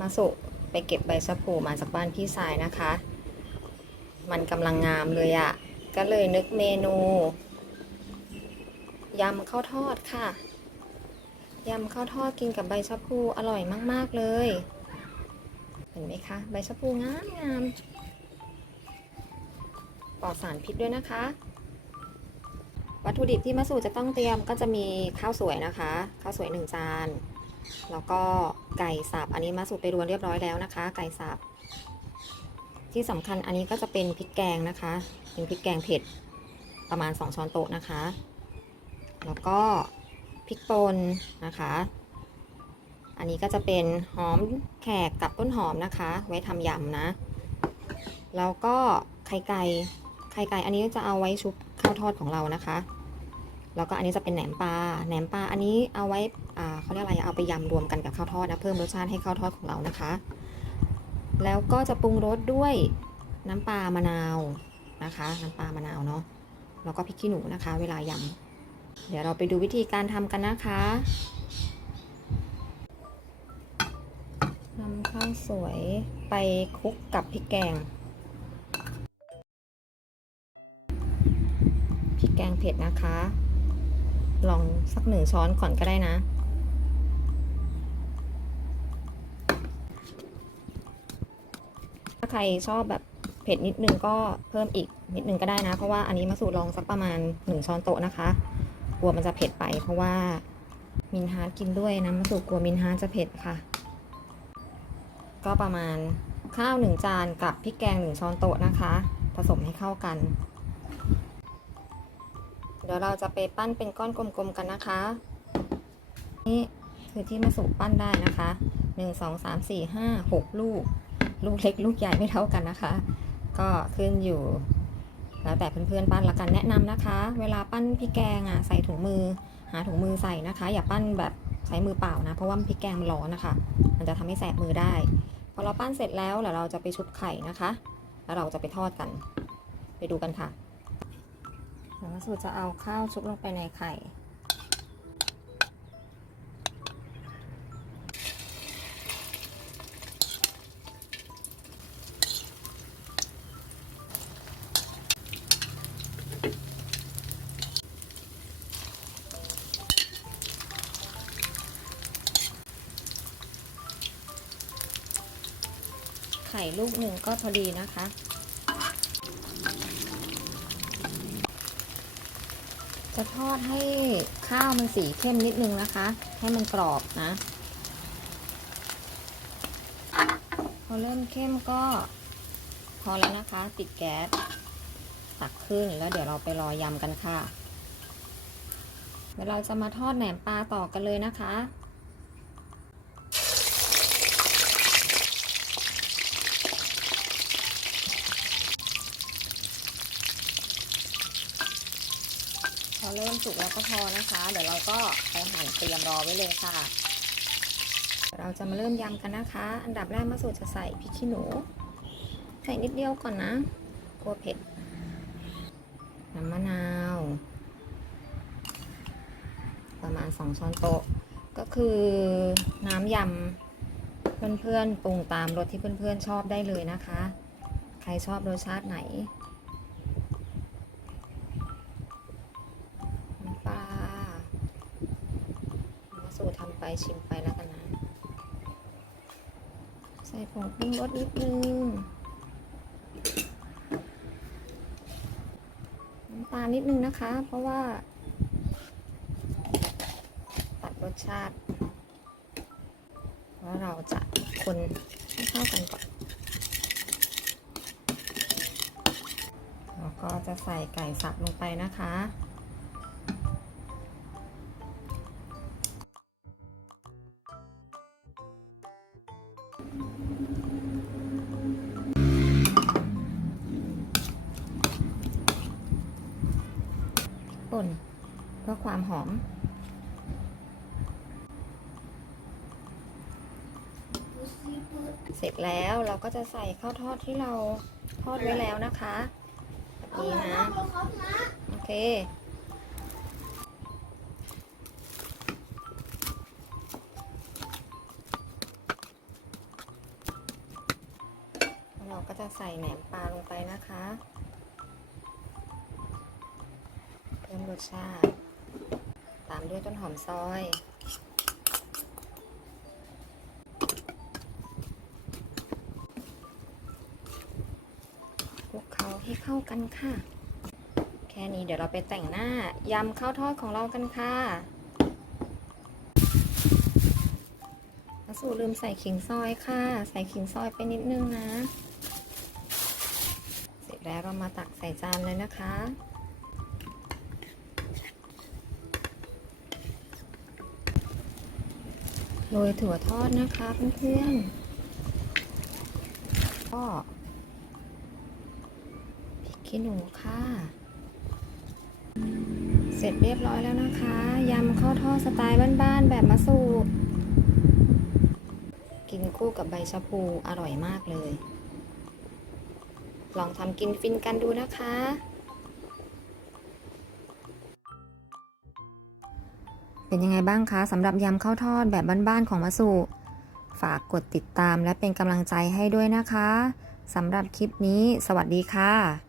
มาสุไปเก็บใบชะพูมาจากบ้านพี่สายนะคะ มันกำลังงามเลยอะ่ะ ก็เลยนึกเมนูยำข้าวทอดค่ะยำข้าวทอดกินกับใบชะพูอร่อยมาก ๆ เลย เห็นไหมคะ ใบชะพูงามงามปลอดสารพิษด้วยนะคะ วัตถุดิบที่มะสูจะต้องเตรียมก็จะมีข้าวสวยนะคะ ข้าวสวยหนึ่งจาน แล้วก็ไก่สับอันนี้มะสูไปรวนเรียบร้อยแล้วนะคะ ไก่สับที่สำคัญอันนี้ก็จะเป็นพริกแกงนะคะ เป็นพริกแกงเผ็ดประมาณ 2 ช้อนโต๊ะนะคะ แล้วก็พริกป่นนะคะ อันนี้ก็จะเป็นหอมแขกกับต้นหอมนะคะ ไว้ทำยำนะ แล้วก็ไข่ไก่ไข่ไก่อันนี้จะเอาไว้ชุบข้าวทอดของเรานะคะ แล้วก็อันนี้จะเป็นแหนมปลา แหนมปลาอันนี้เอาไว้เขาเรียกอะไร เอาไปยำรวมกันกับข้าวทอดนะ เพิ่มรสชาติให้ข้าวทอดของเรานะคะ แล้วก็จะปรุงรสด้วยน้ำปลามะนาวนะคะ น้ำปลามะนาวเนาะ แล้วก็พริกขี้หนูนะคะ เวลายำ เดี๋ยวเราไปดูวิธีการทำกันนะคะนำข้าวสวยไปคลุกกับพริกแกงพริกแกงเผ็ดนะคะ ลองสักหนึ่งช้อนก่อนก็ได้นะ ถ้าใครชอบแบบเผ็ดนิดนึงก็เพิ่มอีกนิดนึงก็ได้นะ เพราะว่าอันนี้มาสูตรลองสักประมาณหนึ่งช้อนโต๊ะนะคะ กลัวมันจะเผ็ดไป เพราะว่ามินฮาร์ดกินด้วยนะมาสูตรกลัวมินฮาร์ดจะเผ็ดค่ะ ก็ประมาณข้าวหนึ่งจานกับพริกแกงหนึ่งช้อนโต๊ะนะคะ ผสมให้เข้ากัน เดี๋ยวเราจะไปปั้นเป็นก้อนกลมๆกันนะคะ นี่คือที่มาสูบปั้นได้นะคะหนึ่งสองสามสี่ห้าหกลูก ลูกเล็กลูกใหญ่ไม่เท่ากันนะคะ ก็ขึ้นอยู่ แล้วแต่เพื่อนๆปั้นละกันแนะนำนะคะ เวลาปั้นพริกแกงอะใส่ถุงมือ หาถุงมือใส่นะคะ อย่าปั้นแบบใช้มือเปล่านะ เพราะว่าพริกแกงมันร้อนนะคะ มันจะทำให้แสบมือได้ พอเราปั้นเสร็จแล้วเดี๋ยวเราจะไปชุบไข่นะคะ แล้วเราจะไปทอดกัน ไปดูกันค่ะ เดี๋ยวมาสูจะเอาข้าวชุบลงไปในไข่ ไข่ลูกหนึ่งก็พอดีนะคะ จะทอดให้ข้าวมันสีเข้มนิดนึงนะคะ ให้มันกรอบนะ พอเริ่มเข้มก็ พอแล้วนะคะ ปิดแก๊สตักขึ้นแล้วเดี๋ยวเราไปรอยำกันค่ะเดี๋ยวเราจะมาทอดแหนมปลาต่อกันเลยนะคะ พอเริ่มสุกแล้วก็พอนะคะ เดี๋ยวเราก็ไปหั่นเตรียมรอไว้เลยค่ะ เราจะมาเริ่มยำกันนะคะ อันดับแรกมาสูตรจะใส่พริกขี้หนู ใส่นิดเดียวก่อนนะกลัวเผ็ดน้ำมะนาว ประมาณ2ช้อนโต๊ะ ก็คือน้ำยำเพื่อนๆปรุงตามรสที่เพื่อนๆชอบได้เลยนะคะ ใครชอบรสชาติไหนำปลามาสูตรทำ ไปชิมไปแล้วกันนะ ใส่ผงปรุงรสนิดนึง น้ำตาลนิดนึงนะคะ เพราะว่า ตัดรสชาติ แล้วเราจะคนให้เข้ากันก่อนแล้วก็จะใส่ไก่สับลงไปนะคะ ป่นเพื่อความหอม เสร็จแล้วเราก็จะใส่ข้าวทอดที่เราทอดไว้แล้วนะคะแบบนี้นะโอเคเราก็จะใส่แหนมปลาลงไปนะคะ รสชาติ ตามด้วยต้นหอมซอย คลุกเคล้าให้เข้ากันค่ะ แค่นี้เดี๋ยวเราไปแต่งหน้ายำข้าวทอดของเรากันค่ะสูลืมใส่ขิงซอยค่ะ ใส่ขิงซอยไปนิดนึงนะ เสร็จแล้วเรามาตักใส่จานเลยนะคะ โรยถั่วทอดนะคะเพื่อนๆก็พริกขี้หนูค่ะ เสร็จเรียบร้อยแล้วนะคะ ยำข้าวทอดสไตล์บ้านๆ แบบมะสูบกินคู่กับใบชะพูอร่อยมากเลย ลองทำกินฟินกันดูนะคะ เป็นยังไงบ้างคะสำหรับยำข้าวทอดแบบบ้านๆของมะสุฝากกดติดตามและเป็นกำลังใจให้ด้วยนะคะสำหรับคลิปนี้ สวัสดีค่ะ